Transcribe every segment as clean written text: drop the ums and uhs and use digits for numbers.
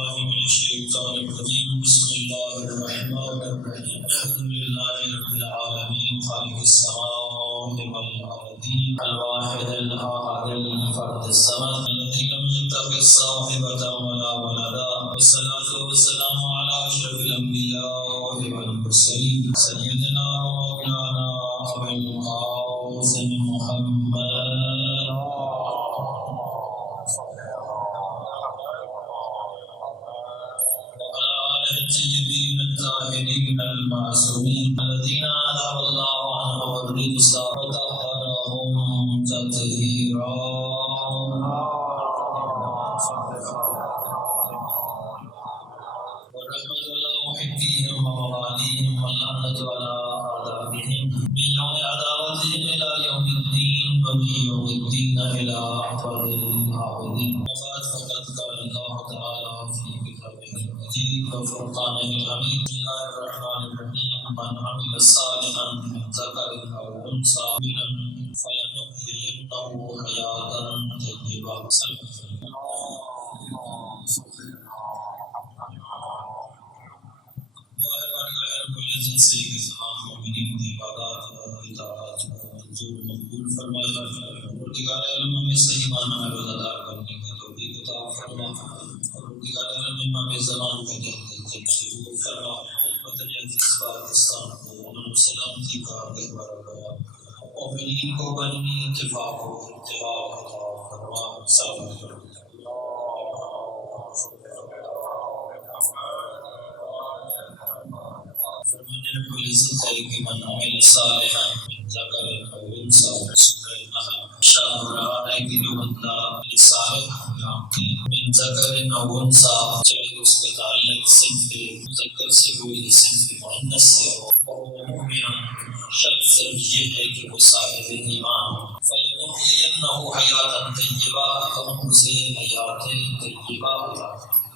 بالله من الشيطان الرجيم بسم الله الرحمن الرحيم الحمد لله رب العالمين خالق السماوات والأرضين الواحد الأحد الفرد الصمد الذي لم يتخذ صاحبة ولا ولدا والصلاة والسلام على أشرف الأنبياء والمرسلين سيدنا ومولانا أبي القاسم محمد الطيبين الطاهرين المعصومين الذين أنعم الله عنهم بالرضا وطهرهم تطهيرا والرحمة على محبيهم ومواليهم واللعنة على أعدائهم من يوم عداوتهم إلى يوم الدين ومن يوم الدين إلى أبد الآبدين وبعد فقد قال الله تعالى في كتابه المجيد وفرقانه الحميد بسم الله الرحمن الرحيم من عمل صالحا من ذكر أو أنثى فلنحيينه حياة طيبة سے کہ تمام مومنین کی عبادات و اطاعت منظور مقبول فرمایا اور پروردگار عالم ہمیں صحیح معنی میں روزہ دار بننے کی توفیق عطا فرما اور پروردگار عالم ہمیں زبان کو جنت سے فرما وطن عزیز پاکستان کو امن و سلامتی کا گہوارہ بنا مومنین کو بنی اتفاق و اتحاد عطا فرما سلام فرمانے رب العزت ہے کہ من عمل صالحا من ذکر او انثى سورہ نحل شاہ رہا ہے کہ جو بندہ صالح من ذکر او انثى چاہے اس کا تعلق صنف مذکر سے ہو یا صنف مؤنث سے ہو اور مومن شرط صرف یہ ہے کہ وہ صاحب ایمان فلنحيينه حیاتا طیبہ ہم اسے حیات طیبہ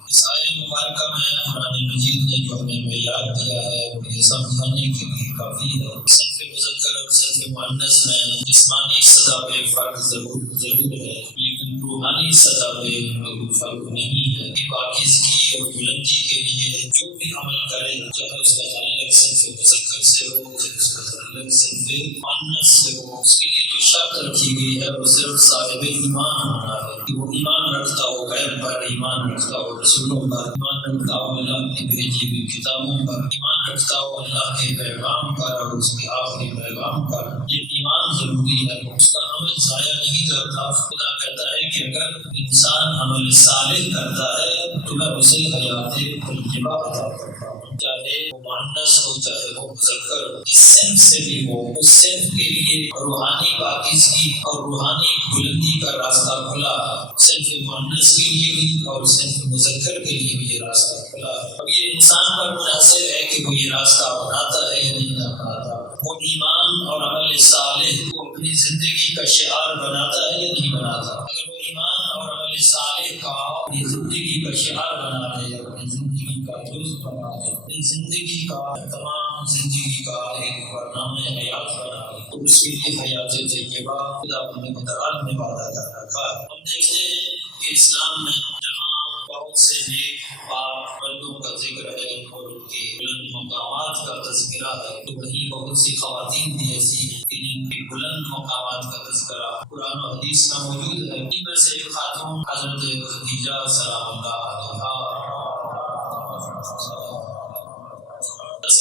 اس آیت مبارکہ میں قرآن مجید نے جو ہمیں معیار دیا ہے وہ یہ سمجھانے کے لیے کافی ہے صنف مذکر اور صنف مؤنث میں جسمانی سطح پہ فرق ضرور ہے لیکن روحانی سطح پہ کوئی فرق نہیں ہے پاکیزگی اور بلندی کے لیے جو بھی عمل کرے چاہے اس کا تعلق صنف مذکر سے ہو چاہے اس کا تعلق صنف مؤنث سے ہو اس کے لیے جو شرط رکھی گئی ہے وہ صرف صاحب ایمان ہونا ہے کہ وہ ایمان رکھتا ہو غیب پر ایمان رکھتا ہو رسولوں پر ایمان رکھتا ہو اللہ کی بھیجی ہوئی کتابوں پر ایمان رکھتا ہو اللہ کے پیغام پر اور اس کے آخری پیغام پر یہ ایمان ضروری ہے اس کا عمل ضائع نہیں کرتا خدا کہتا ہے کہ اگر انسان عمل صالح کرتا ہے تو میں اسے حیات طیبہ عطا کرتا ہوں چاہے وہ مؤنث ہو چاہے وہ مذکر ہو جس صنف سے بھی ہو اس صنف کے لیے روحانی پاکیزگی اور روحانی بلندی کا راستہ کھلا ہے صنف مؤنث کے لیے بھی اور صنف مذکر کے لیے بھی یہ راستہ کھلا ہے اب یہ انسان پر منحصر ہے کہ وہ یہ راستہ اپناتا ہے یا نہیں اپناتا وہ ایمان اور عمل صالح کو اپنی زندگی کا شعار بناتا ہے یا نہیں بناتا اگر وہ ایمان اور عمل صالح کا اپنی زندگی کا شعار بنا لے یا اپنی زندگی کا جز بنا لے زندگی کا تمام زندگی کا ایک برنامہ حیات بنا لے تو اس کے لیے حیات طیبہ خدا اپنے متعال میں وعدہ کر رکھا ہے ہم دیکھتے ہیں کہ اسلام میں جہاں بہت سے نیک پاک بندوں کا ذکر ہے اور ان کے بلند مقامات کا تذکرہ ہے تو وہیں بہت سی خواتین بھی ایسی ہیں کہ جن کے بلند مقامات کا تذکرہ قرآن و حدیث میں موجود ہے ان میں سے ایک خاتون حضرت خدیجہ سلام اللہ علیہا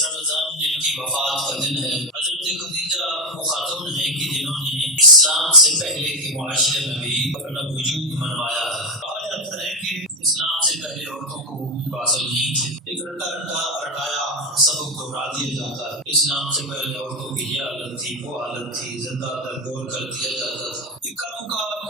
رمضان جن کی وفات کا دن ہے حضرت خدیجہ وہ خاتون ہیں کہ جنہوں نے اسلام سے پہلے کے معاشرے میں بھی اپنا وجود منوایا ہے کہا جاتا ہے کہ اسلام سے پہلے عورتوں کو حاصل نہیں تھے ایک رٹایا سبق دہرا دیا جاتا ہے اسلام سے پہلے عورتوں کی یہ حالت تھی وہ حالت تھی زندہ درگور کر دیا جاتا تھا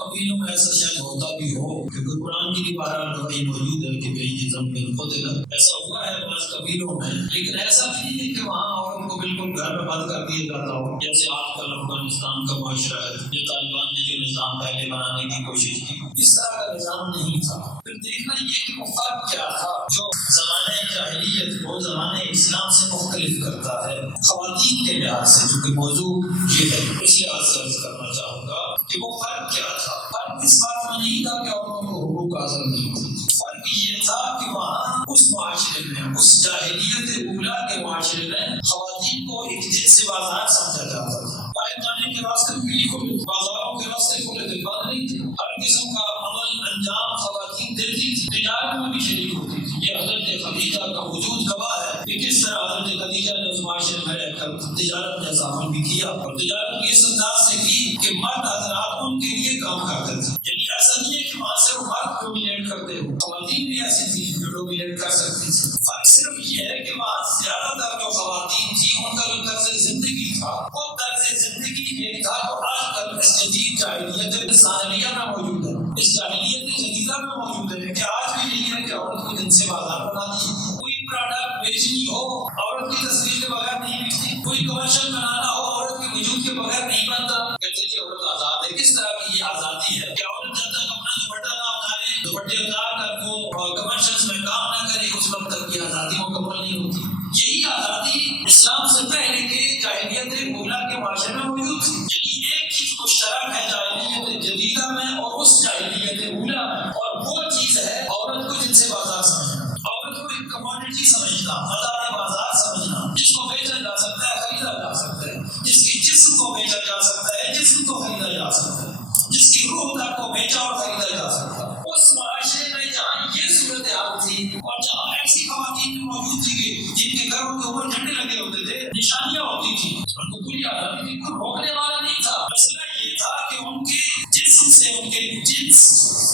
قبیلوں میں ایسا شاید ہوتا بھی ہو کیونکہ قرآن کی بھی بہرحال گواہی موجود ہے کہ بھئی جسم میں قتل ایسا ہوا ہے بعض قبیلوں میں لیکن ایسا بھی نہیں ہے کہ وہاں عورت کو بالکل گھر میں بند کر دیا جاتا ہو جیسے آج کل افغانستان کا معاشرہ ہے جو طالبان نے جو نظام پہلے بنانے کی کوشش کی اس طرح کا نظام نہیں تھا پھر دیکھنا یہ کہ وہ فرق کیا تھا جو زمانے جاہلیت کو زمانے اسلام سے مختلف کرتا ہے خواتین کے لحاظ سے جو کہ موضوع یہ ہے اس لحاظ سے عرض کرنا چاہوں گا کہ وہ فرق کیا تھا فرق اس بات میں نہیں تھا کہ عورتوں کو حقوق حاصل نہیں تھے فرق یہ تھا کہ وہاں اس معاشرے میں، اس جاہلیت اولا کے معاشرے میں خواتین کو ایک جنس بازار سمجھا جاتا تھا۔ آئے جانے کے راستے بھی کھلے، بازاروں کے راستے کھلے تھے، بند نہیں تھے۔ ہر قسم کا عمل انجام خواتین دیتی تھی، تجارت میں بھی شریک ہوتی تھی۔ یہ حضرت خدیجہ کا وجود گواہ ہے کہ کس طرح حضرت خدیجہ نے اس معاشرے میں رہ کر تجارت میں اضافہ بھی کیا، اور تجارت بھی اس انداز سے کی کہ مرد حضرات ان کے لیے کام کرتے تھے۔ یعنی ایسا نہیں ہے کہ وہاں صرف مرد ڈومینیٹ کرتے ہو، خواتین بھی ایسی تھی جو ڈومینیٹ کر سکتی تھی۔ فرق صرف یہ ہے کہ وہاں زیادہ تر جو خواتین تھی ان کا جو طرز زندگی تھا وہ طرز زندگی یہ تھا جو آج کل اس جدید جاہلیت ثانویہ میں موجود ہے، اس جاہلیت جدیدہ میں موجود ہے، کہ آج بھی یہی ہے کہ عورت کو جن سے بازار بنا دی، کوئی پروڈکٹ بیچنی ہو عورت کی تصویر کے بغیر نہیں بکتی، کوئی کمرشل بنانا ہو عورت کے وجود کے بغیر نہیں بنتا۔ کہتے تھے عورت آزاد ہے۔ کس طرح کی یہ آزادی ہے کہ عورت جب تک اپنا دوپٹہ نہ اتارے، دوپٹے اتار کر وہ کمرشلز میں کام نہ کرے، اس وقت تک کی آزادی مکمل نہیں ہوتی۔ یہی آزادی اسلام سے پہلے کے جاہلیت اولا کے معاشرے میں موجود تھی۔ یعنی ایک چیز مشترک ہے جاہلیت جدیدہ میں اور اس جاہلیت اولا میں، اور وہ چیز ہے عورت کو جن سے بازار سمجھنا، عورت کو ایک کموڈٹی سمجھنا، مدار بازار سمجھنا، جس کو بیچا جا سکتا ہے، خریدا جا سکتا ہے، جس کی جسم کو بیچا جا سکتا ہے، جسم کو خریدا جا سکتا ہے، جس کی روح تک کو بیچا اور خریدا جا سکتا ہے۔ اس معاشرے میں جہاں یہ صورتحال تھی اور جہاں ایسی خواتین موجود تھی جن کے گھروں کے اوپر جھنڈے لگے ہوتے تھے، نشانیاں ہوتی تھی، ان کو پوری آزادی تھی، کوئی روکنے والا نہیں تھا۔ مسئلہ یہ تھا کہ ان کے جسم سے، ان کے جنس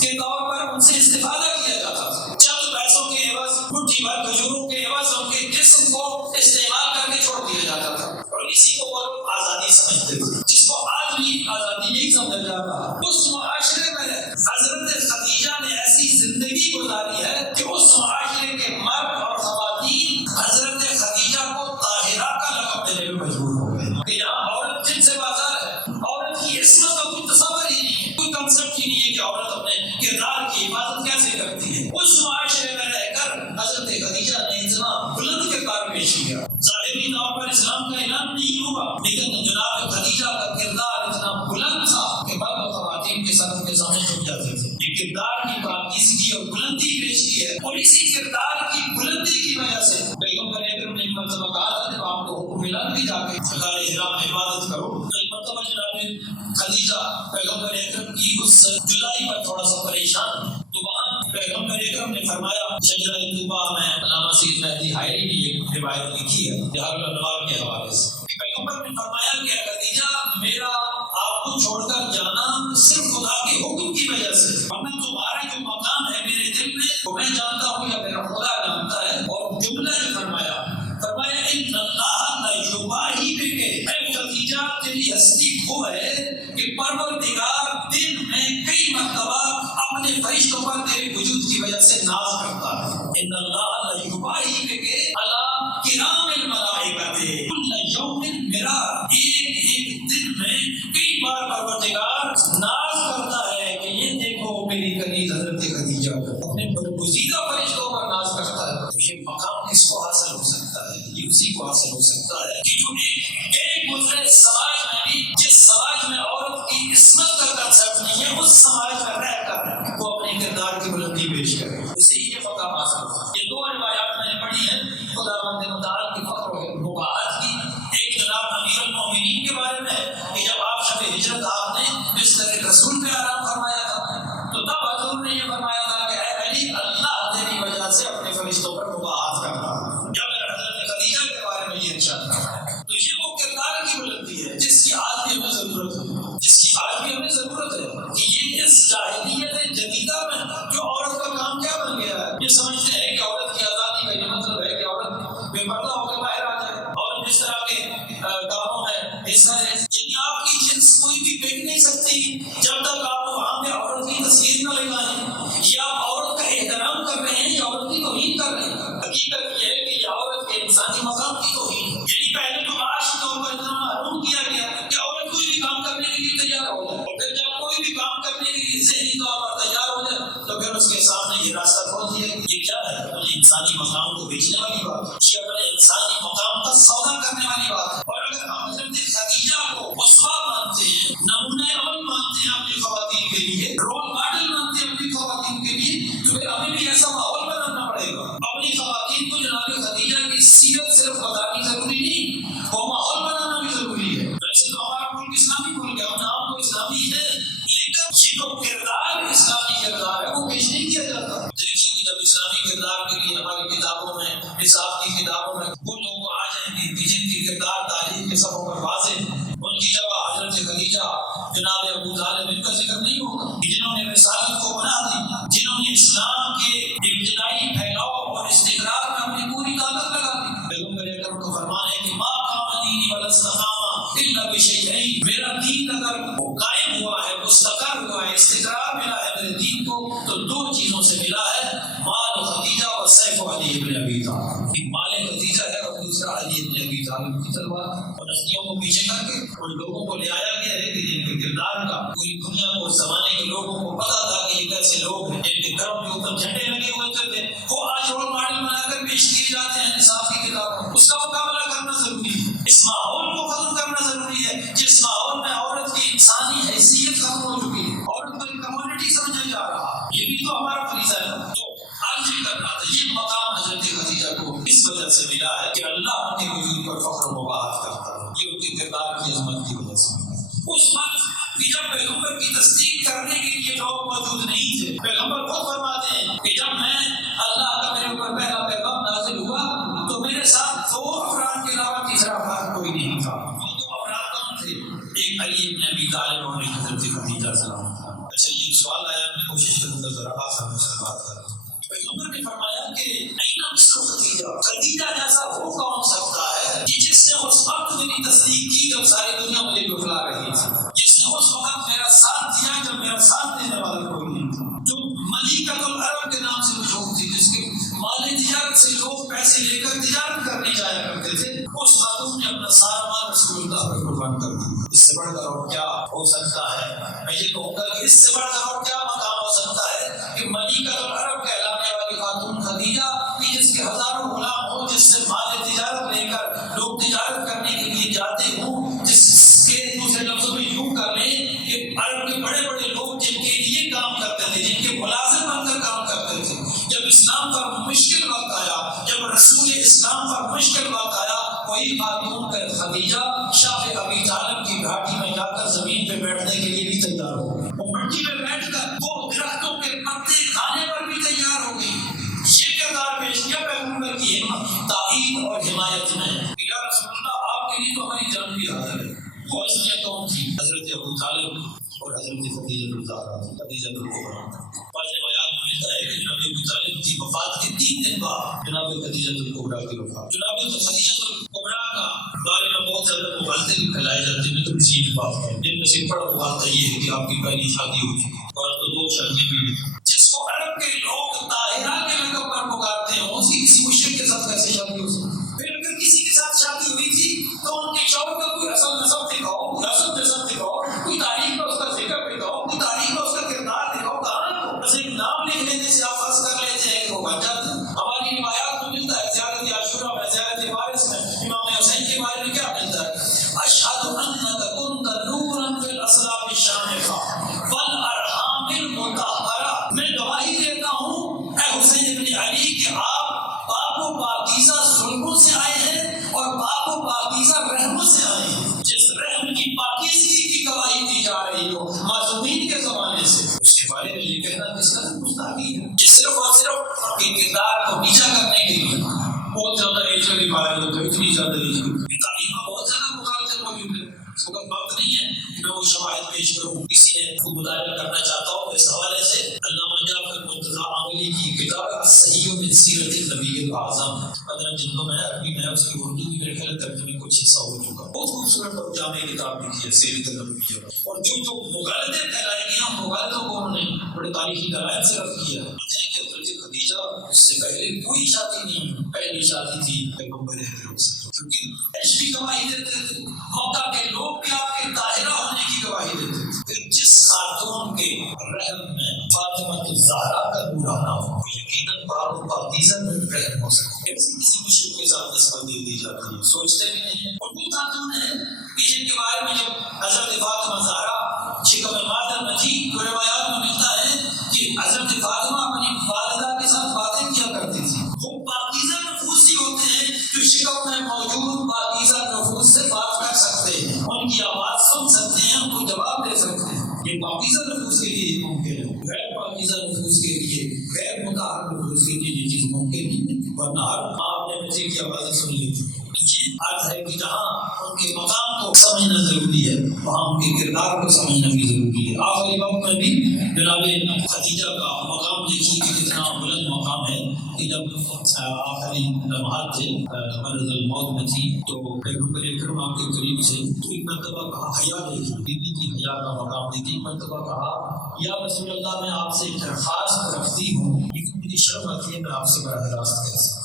کے طور پر ان سے استفادہ کیا جاتا تھا۔ چند پیسوں کے عوض، مٹھی بھر کھجوروں کے عوض ان کے جسم کو استعمال کر کے چھوڑ دیا جاتا تھا، اور اسی کو وہ لوگ آزادی سمجھتے تھے، جس کو آج بھی آزادی نہیں سمجھا جا رہا۔ اس معاشرے میں حضرت خدیجہ نے ایسی زندگی گزاری ہے کہ اس معاشرے کے مرد اور خواتین حضرت خدیجہ کو طاہرہ کا لقب دینے میں مجبور ہو گئے کہ یہاں عورت جن سے بازار ہے، عورت کی عصمت کا کوئی تصور ہی نہیں ہے، کوئی کنسپٹ ہی نہیں ہے کہ عورت اپنے کردار کی حفاظت کیسے کرتی ہے۔ اس معاشرے میں رہ کر حضرت خدیجہ نے اتنا بلند کردار پیش کیا۔ ظاہری طور پر اسلام کا اعلان نہیں ہوا، لیکن جناب خدیجہ کا کردار اتنا بلند تھا کہ مرد و خواتین کے ساتھ ان کے سامنے جھک جاتے تھے۔ یہ کردار کی پاکیزگی اور بلندی پیش کی ہے، اور اسی کردار کی بلندی کی وجہ سے پیغمبر اکرم نے ایک مرتبہ کہا تھا جب آپ کو حکم ملا کہ جا کے غار حرا میں عبادت کرو، تو ایک مرتبہ جناب خدیجہ پیغمبر اکرم کی اس جدائی پر تھوڑا سا پریشان، تو وہاں پیغمبر اکرم نے فرمایا، شجرہ طوبہ میں علامہ سید مہدی حائری نے یہ روایت لکھی ہے بہار الانوار کے حوالے سے، پیغمبر نے فرمایا کہ خدیجہ میرا آپ کو چھوڑ کر جانا صرف خدا کے حکم کی وجہ سے، ورنہ تمہارا جو مقام ہے میرے دل میں وہ میں جانتا ہوں یا میرا خدا جانتا ہے۔ اور جملہ جو فرمایا ان اللہ لا یباہی بک، اے خدیجہ تیری ہستی وہ ہے کہ پروردگار دن میں کئی مرتبہ اپنے فرشتوں پر تیرے وجود کی وجہ سے ناز کرتا ہے۔ ان اللہ لا یباہی بک علی کرام الملائکۃ کل یوم مرارا، ایک دن میں کئی بار پروردگار ناز کرتا ہے کہ یہ دیکھو میری کنیز حضرت خدیجہ اپنے برگزیدہ فرشتوں پر ناز کرتا ہے۔ تو یہ مقام کس کو حاصل ہو سکتا ہے؟ یہ اسی کو حاصل ہو سکتا ہے کہ جو ایک گزرے سماج میں بھی، جس سماج میں عورت کی عصمت کا کنسپٹ نہیں ہے، اس سماج میں رہ کر وہ اپنے کردار کی بلندی پیش کرے، اسے ہی یہ مقام حاصل ہوتا ہے۔ یہ دو روایات میں نے پڑھی ہیں خداوند متعال کی فخر و مباحت کی۔ ایک جناب امیر المومنین کے بارے میں ہے کہ جب آپ شب ہجرت آپ نے بستر رسول پہ آرام فرمایا تھا، تو تب حضور نے یہ فرمایا تھا کہ اے علی، اللہ تیری وجہ سے اپنے فرشتوں پر مباحت کرتا ہے۔ جب حضرت خدیجہ کے بارے میں یہ ارشاد کرتا ہے، تو یہ وہ کردار کی بلندی ہے جس کی آج بھی ہمیں ضرورت ہے، جس کی آج بھی ہمیں ضرورت ہے کہ یہ اس جاہلیت جدیدہ میں جو عورت کا کام کیا بن گیا ہے، یہ سمجھتے ہیں کہ عورت کی آزادی کا یہ مطلب ہے کہ عورت بے پردہ ہو کے باہر آ جائے اور جس طرح کے کاموں میں حصہ ہے، یعنی آپ کی جنس کوئی بھی بیچ نہیں سکتی جب تک آپ وہاں پہ عورت کی تصویر نہ لگائیں، یا آپ عورت کا احترام کر رہے ہیں یا عورت کی توہین کر رہے ہیں۔ حقیقت یہ ہے کہ یہ عورت کے انسانی مقام کی توہین ہے۔ یعنی پہلے تو معاشی طور پر اتنا محروم کیا گیا کہ عورت کوئی بھی کام کرنے کے لیے تیار ہو جائے، اور پھر جب کوئی بھی کام کرنے کے لیے ذہنی طور پر تیار ہو جائے تو پھر اس کے سامنے یہ راستہ کھول دیا۔ یہ کیا ہے؟ اپنے انسانی مقام کو بیچنے والی بات ہے، یہ اپنے انسانی مقام کا سودا کرنے والی بات ہے۔ اور اگر ہم حضرت خدیجہ کو اسوہ مانتے ہیں، نمونہ عمل مانتے ہیں اپنی خواتین کے لیے، رول ماڈل مانتے ہیں اپنی خواتین کے لیے، تو پھر ہمیں بھی ایسا ماحول بنانا پڑے پڑے گا. اپنی خواتین کو جناب خدیجہ کی سیرت صرف بتانی ضروری نہیں، وہ ماحول بنانا بھی ضروری ہے. ویسے تو ہمارا ملک اسلامی ملک ہے، ہم نام تو اسلامی ہے، لیکن یہ جو کردار اسلامی کردار ہے وہ پیش نہیں کیا جاتا. دیکھیے کہ جب اسلامی کردار کے لیے ہماری کتابوں میں، نصاب کی کتابوں میں وہ لوگ آ جائیں گے کہ جن کی کردار تاریخ کے صفحوں پر واضح، ان کی جگہ حضرت خدیجہ، جناب ابو طالب، ان کا ذکر نہیں ہوگا، جنہوں نے رسالت کو بنا دی، جنہوں نے اسلام کے ابتدائی پھیلاؤ اور استقرار میں اپنی پوری طاقت لگا دی. پیغمبر اکرم کا فرمان ہے کہ ما قام دینی ولا استقام الا بشیئین، میرا دین اگر قائم ہوا ہے، مستقر ہوا ہے، استقرار ملا ہے میرے دین کو تو دو چیزوں سے ملا ہے، مال خدیجہ اور سیف علی ابن ابی طالب. مال خدیجہ ہے اور دوسرا علی ابن ابی طالب کی تلوار. اور نفسیوں کو پیچھے کر کے ان لوگوں کو لے آیا گیا ہے کہ جن کے کردار کا پوری دنیا کو، زمانے کے لوگوں کو پتا تھا کہ یہ کیسے لوگ ہیں، جن کے گھروں کے اوپر جھنڈے لگے ہوئے تھے، وہ آج رول ماڈل بنا کر پیش کیے جاتے ہیں نصاب کی کتابوں. اس کا مقابلہ کرنا ضروری ہے. اس ماحول کو ختم کرنا ضروری ہے جس ماحول میں عورت کی انسانی حیثیت ختم ہو چکی ہے، عورت کو ایک کموڈٹی سمجھا جا رہا ہے. یہ بھی تو ہمارا فریضہ ہے. تو آج یہ کرنا تھا. یہ مقام حضرت خدیجہ کو اس وجہ سے ملا ہے کہ اللہ ان کے وجود پر فخر و مباحث کرتا ہے. یہ ان کے کردار کی عظمت کی وجہ سے ملا. اس وقت جب پیغمبر کی تصدیق کرنے کے لیے لوگ موجود نہیں تھے، پیغمبر خود فرماتے ہیں کہ جب میں اللہ کا میرے اوپر پہلا پیغام نازل ہوا تو میرے ساتھ دو افراد کے علاوہ تیسرا افراد کوئی نہیں تھا. وہ دو افراد کون تھے؟ ایک علی ابن ابی طالب اور ایک حضرت خدیجہ سلام. اچھا یہ سوال آیا، میں کوشش کروں گا ذرا آسان سے بات کروں. پیغمبر نے فرمایا کہ این مثل خدیجہ، خدیجہ جیسا وہ کون سکتا ہے کہ جس نے اس وقت میری تصدیق کی جب ساری دنیا مجھے جھٹلا رہی تھی، جس نے اس وقت میرا ساتھ دیا جب میرا ساتھ دینے والا کوئی نہیں تھا، جو ملیکۃ العرب کے نام سے مشہور تھی، جس کے مال تجارت سے لوگ پیسے لے کر تجارت کرنے جایا کرتے تھے، اس خاتون نے اپنا سارا مال رسول اللہ پر قربان کر دیا. اس سے بڑھ کر اور کیا ہو سکتا ہے؟ میں یہ کہوں گا کہ اس سے بڑھ کر اور کیا مقام ہو سکتا ہے کہ ملیکۃ العرب کہلانے والی خاتون خدیجہ کہ جس کے ہزاروں غلام ہوں، جس سے مال تجارت لے کر لوگ تجارت کرنے کے لیے جاتے ہوں، جس کے دوسرے لفظوں میں یوں کر لیں کہ عرب کے بڑے بڑے لوگ جن کے لیے کام کرتے تھے، جن کے ملازم بن کر کام کرتے تھے، جب اسلام پر مشکل وقت آیا، جب رسول اسلام پر مشکل وقت آیا، کوئی خاتون کا خدیجہ شاہ ابی طالب کی گھاٹی میں جا کر زمین پہ بیٹھنے کے لیے بھی تیار ہو گئی. وہ مٹی میں بیٹھ کر وہ درختوں کے پتے کھانے پر بھی تیار ہو گئی. یہ کردار پیش کیا پیغمبر کی تائید اور حمایت میں. یا رسول اللہ آپ کے لیے تو ہماری جان بھی حاضر ہے. وہ اصلیت کون تھی؟ حضرت ابو طالب اور حضرت خدیجہ الزہرا، خدیجہ الکبریٰ. واضح بیان میں ملتا ہے کہ جناب ابو طالب کی وفات کے 3 دن بعد جناب خدیجہ الکبریٰ کی وفات. جناب خدیجہ الکبریٰ کا بارے میں بہت زیادہ مغالطے بھی پھیلائے جاتے ہیں. تو اسی بات ہے جن میں سے بڑا مغالطہ یہ ہے کہ آپ کی پہلی شادی ہو چکی اور تو 2 شادیاں بھی ہوئی. جس کو عرب کے لوگ طاہرہ کے لقب پر پکارتے ہیں، اسی کسی مشرک کے ساتھ کیسے شادی ہو سکتی؟ پھر اگر کسی کے ساتھ شادی ہوئی تھی تو ان کے شوہر کا کوئی اصل نسب دکھاؤ، کوئی اصل نسب دکھاؤ، کوئی تاریخ میں اس کا ذکر دکھاؤ، کوئی تاریخ میں اس کا کردار دکھاؤ. کہاں بس ایک نام لکھ لینے سے آپ فرض کر لیتے ہیں کہ وہ بن جاتے ہیں. ہماری روایات میں ملتا ہے، زیارت عاشورہ میں، زیارت فارس میں امام حسین کے بارے میں کیا ملتا ہے؟ اشہد انک کنت نورا فی الاسلام الشامخہ والارحام المطہرہ. میں گواہی دیتا ہوں اے حسین ابن علی کہ آپ پاک و پاکیزہ ظلموں سے آئے ہیں اور پاک و پاکیزہ رحموں سے آئے ہیں. جس رحم کی پاکیزگی کی گواہی دی جا رہی ہو معصومین کے زمانے سے، اس کے بارے میں یہ کہنا کس کا گستاخی ہے؟ یہ صرف اور صرف ان کے کردار کو نیچا کرنے کے لیے. بہت زیادہ ایج کا ریکوائر ہوتا ہے، اتنی زیادہ ایج کی تعلیم میں بہت زیادہ مخالفت موجود ہے. اس وقت وقت نہیں ہے کہ میں وہ شواہد پیش کروں. کسی نے کو مطالعہ کرنا چاہتا ہوں اس حوالے سے علامہ جعفر مرتضیٰ عاملی کی کتاب الصحیح من سیرت النبی الاعظم 15 جلدوں میں عربی میں، اس کی اردو کی میرے خیال ترجمے کچھ حصہ ہو چکا. بہت خوبصورت اور جامع کتاب لکھی ہے سیرت النبی. اور جو مغالطے پھیلائے گئے ہیں مغالطوں کو انہوں نے بڑے تاریخی دلائل سے رد کیا ہے. خدیجہ اس سے پہلے کوئی شادی نہیں، پہلی شادی تھی پیغمبر اکرم سے. کیونکہ ایش بھی گواہی دیتے تھے، مکہ کے لوگ بھی آپ کے طاہرہ ہونے کی گواہی دیتے تھے. پھر جس خاتون کے رحم میں فاطمہ الزہرا کا نور آنا ہو، یقیناً پاک و پاکیزہ میں رحم ہو سکتا ہے. کسی مشرک کے ساتھ نسبت دے دی جاتی ہے، سوچتے بھی نہیں. اور وہ خاتون ہے کہ جن کے بارے میں جب حضرت فاطمہ زہرا شکم مادر میں تھی تو روایات میں ملتا ہے کہ حضرت فاطمہ اپنی والدہ کے ساتھ باتیں کیا کرتی تھی. ورنہ ہر ماں اپنے بچے کی آوازیں سن لیتی ہے. یہ بات ہے کہ جہاں ان کے مقام کو سمجھنا ضروری ہے وہاں ان کے کردار کو سمجھنا بھی ضروری ہے. آخری وقت میں بھی جناب خدیجہ کا مقام دیکھیے کہ کتنا بلند مقام ہے کہ جب آخری لمحات تھے مرض الموت میں تھی تو پیغمبر اکرم آپ کے قریب سے تو ایک مرتبہ کہا حیا دیکھی بیوی کی حیا کا مقام دیکھی. ایک مرتبہ کہا یا رسول اللہ میں آپ سے ایک درخواست رکھتی ہوں لیکن مجھے شرم آتی ہے میں آپ سے براہ راست کر سکتا.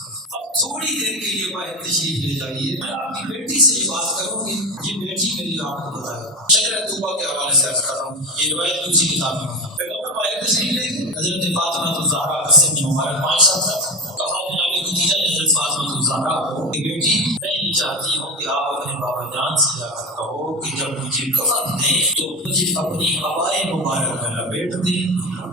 تھوڑی دیر کے لیے باہر تشریف لے جائیے میں آپ کی بیٹی سے یہ بات کروں گی. یہ بیٹی میری آپ کو بتائے شجرۃ طوبہ کے حوالے سے عرض کر رہا ہوں یہ روایت دوسری کتاب میں پیغمبر باہر تشریف لے گئے. حضرت فاطمہ الزہرا کا سن مبارک 5 سال تک کہا جناب خدیجہ نے حضرت فاطمہ الزہرا کو کہ بیٹی میں یہ چاہتی ہوں کہ آپ اپنے بابا جان سے جا کر کہو کہ جب مجھے کفن دیں تو مجھے اپنی ہوائے مبارک میں لپیٹ دیں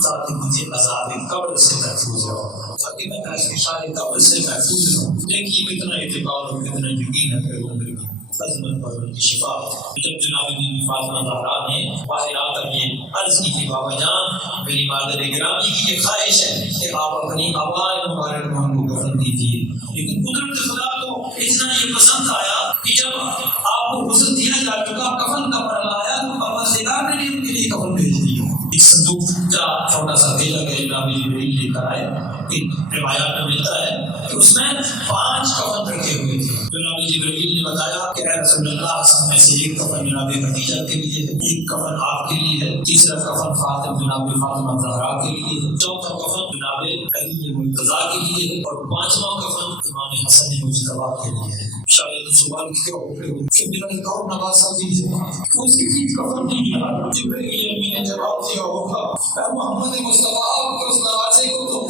تاکہ مجھے عذاب قبر سے محفوظ رہو تاکہ میں عذاب قبر سے محفوظ رہوں. دیکھیے کتنا اعتقاد اور کتنا یقین ہے پیغمبر کی عظمت اور ان کی شفا. جب جناب بی بی فاطمہ زہرا نے باہر آ کر یہ عرض کی کہ بابا جان میری مادر گرامی کی یہ خواہش ہے کہ آپ اپنی ہوائے مبارک میں ان کو کفن دیجیے. لیکن قدرت خدا کو اتنا یہ پسند آیا کہ جب آپ کو غسل دیا جا چکا کفن کا مرحلہ آیا تو پروردگار نے ان کے لیے کفن بھیج دیا. ایک صندوق کا چھوٹا سا بھیجا کہ جناب جبرائیل لے کر آئے. روایات میں ملتا ہے کہ اس میں 5 کفن رکھے ہوئے تھے. جناب جبرائیل نے بتایا کہ اے رسول اللہ میں سے ایک کفن جناب خدیجہ کے لیے ہے, ایک کفن آپ کے لیے ہے, تیسرا کفن جناب فاطمہ زہرا کے لیے ہے, چوتھا کفن جناب علی مرتضیٰ کے لیے ہے اور 5واں کفن امام حسن مجتبیٰ کے لیے ہے. شاید سوال کیا ہو کہ میرا ایک اور نواسا بھی ہے اس کی کفن نہیں ہے. جبرائیل امین نے جواب دیا ہوگا اے محمد مصطفیٰ آپ کے اس نواسے کو تو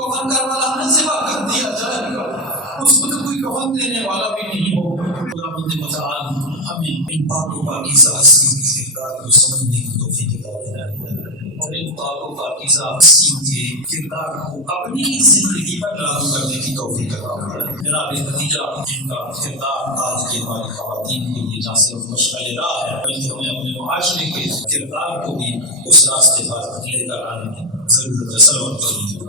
کفن کروالا میں سوا کر دیا جائے گا, اس کو تو کوئی کفن دینے والا بھی نہیں ہوگا. خداوند متعال ہمیں ان پاک و پاکیزہ ہستیوں کے کردار کو سمجھنے کی توفیق عطا فرمائے اور ان پاک و پاکیزہ ہستیوں کے کردار کو اپنی زندگی پر لاگو کرنے کی توفیق عطا فرمائے. جناب خدیجہ ان کا کردار آج کی ہماری خواتین کے لیے نہ صرف مشعل راہ ہے بلکہ ہمیں اپنے معاشرے کے کردار کو بھی اس راستے پر لے کر آنے کی ضرورت ہے. صلوات کریں.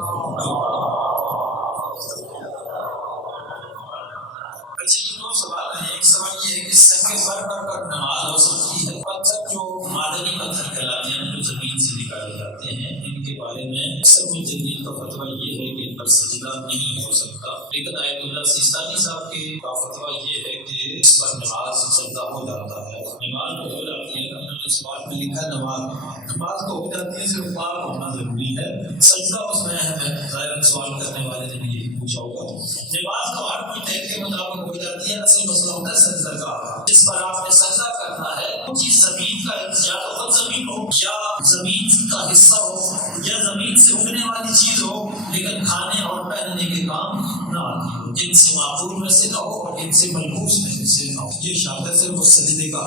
اچھا یہ 2 سوال ہیں. ایک سوال یہ ہے کہ سنگ مرمر پر نماز ہو سکتی ہے. پتھر جو معدنی پتھر کہلاتے ہیں جو زمین سے نکالے جاتے ہیں ان کے بارے میں اکثر مجددین کا فتویٰ یہ ہے کہ ان پر سجدہ نہیں ہو سکتا, لیکن آیت اللہ سیستانی صاحب کے فتویٰ یہ ہے کہ اس پر نماز سجدہ ہو جاتا ہے. نماز تو ہو جاتی ہے, انہوں نے سوال میں لکھا نماز تو ہو جاتی ہے, صرف پاک ہونا ضروری ہے, سجدہ اس میں اہم ہے. ظاہر سوال کرنے والے نے بھی یہی پوچھا ہوگا. نماز تو ہر کوئی طے کے مطابق ہو جاتی ہے, اصل مسئلہ ہوتا ہے سجدہ کا. جس پر آپ نے سجدہ کرنا ہے وہ چیز زمین کا یا تو خود زمین ہو یا زمین کا حصہ ہو یا زمین سے اگنے والی چیز ہو لیکن کھانے اور پہننے کے کام نہ آتی ہو, جن سے معقول میں سے نہ ہو اور جن سے ملبوس میں سے نہ ہو. یہ شرط ہے صرف سجدے کا.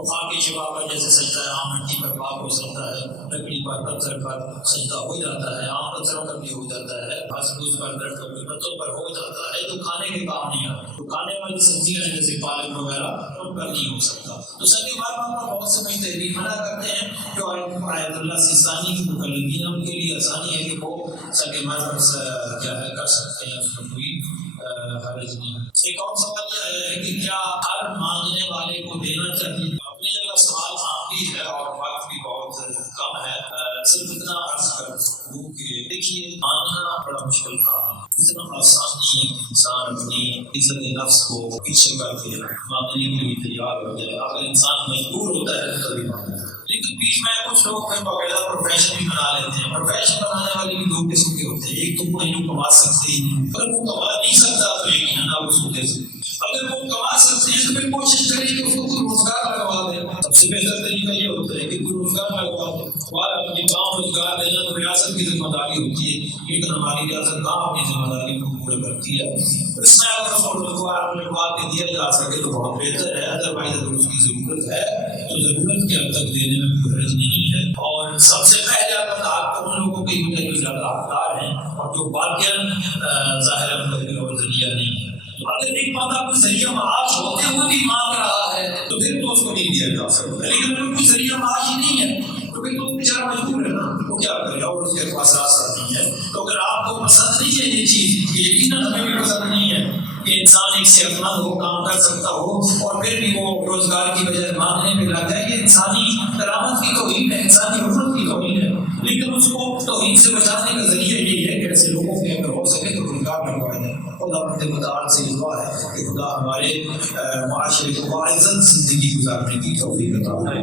خاک شفا پر جیسے سجدہ ہے, عام مٹی پر پاک ہو سکتا ہے, لکڑی پر پتھر پر سجدہ ہو جاتا ہے, عام پتھروں پر بھی ہو جاتا ہے, گھاس پھوس پر درختوں کے پتوں پر ہو جاتا ہے, تو کھانے کے کام نہیں آتا. تو کھانے والی سبزیاں ہیں جیسے پالک وغیرہ ان پر نہیں ہو سکتا. تو سنگ مرمر پر بہت سے کئی تحریر منع کرتے ہیں جو آیت اللہ سیستانی کی مکلفین ان کے لیے آسانی ہے کہ وہ سنگ مرمر کیا ہے کر سکتے ہیں, اس میں کوئی حرج نہیں. ایک اور سوال یہ ہے کہ کیا ہر مانگنے والے کو دینا چاہیے. اپنی جگہ سوال معمولی ہے اور وقت بھی بہت کم ہے, صرف اتنا عرض کر دوں کہ دیکھیے مانگنا بڑا مشکل کام ہے, اتنا آسان نہیں ہے کہ انسان اپنی عزت نفس کو پیچھے کر کے مانگنے کے لیے تیار ہو جائے. اگر انسان مجبور ہوتا ہے تو کبھی مانگتا ہے. لیکن بیچ میں کچھ لوگ باقاعدہ پروفیشن بھی بنا لیتے ہیں. پروفیشن بنانے والے بھی 2 قسم کے ہوتے ہیں. ایک تو کوئی لوگ کما سکتے ہی نہیں, اگر وہ کما نہیں سکتا تو یقیناً آپ اس کو دے سکتے. اگر وہ کما سکتے ہیں تو پھر کوشش کریں کہ اس کو کوئی روزگار لگوا دیں. سب سے بہتر طریقہ یہ ہوتا ہے کہ کوئی روزگار لگوا دیں. اور اپنی کام روزگار دینا تو ریاست کی ذمہ داری ہوتی ہے, لیکن ہماری ریاست کہاں اپنی ذمہ داری کو پورا کرتی ہے. اس میں اگر اس کو روزگار لگوا کے دیا جا سکے تو بہت بہتر ہے. ادروائز اگر اس کی ضرورت ہے تو ضرورت کے حد تک دینے میں کوئی حرج نہیں ہے. اور سب سے پہلے اگر آپ ان لوگوں کی وجہ جو زیادہ حقدار ہیں اور جو باقیاً ظاہر اور ذریعہ نہیں ہے. اگر ایک بندہ کوئی ذریعہ معاش ہوتے ہوئے بھی مانگ رہا ہے تو پھر تو اس کو نہیں دیا جا سکتا. لیکن اگر کوئی ذریعہ معاش ہی نہیں ہے تو پھر تو بیچارہ مجبور ہے نا, وہ کیا کرے, اور اس کے پاس راستہ نہیں ہے. تو اگر آپ کو پسند نہیں ہے یہ چیز, یقیناً ہمیں کہ انسان ایک صحت مند ہو، کام کر سکتا ہو اور پھر بھی وہ روزگار کی وجہ مانگنے پہ لگ جائے. یہ انسانی کرامت کی توہین ہے، انسانی حرمت کی توہین ہے. لیکن اس کو توہین سے بچانے کا ذریعہ یہی ہے کہ ایسے لوگوں کے اگر ہو سکے تو روزگار بنوائے جائے. اللہ اپنے مدار سے دعا ہے کہ خدا ہمارے معاشرے کو باعزت زندگی گزارنے کی توفیق عطا فرمائے.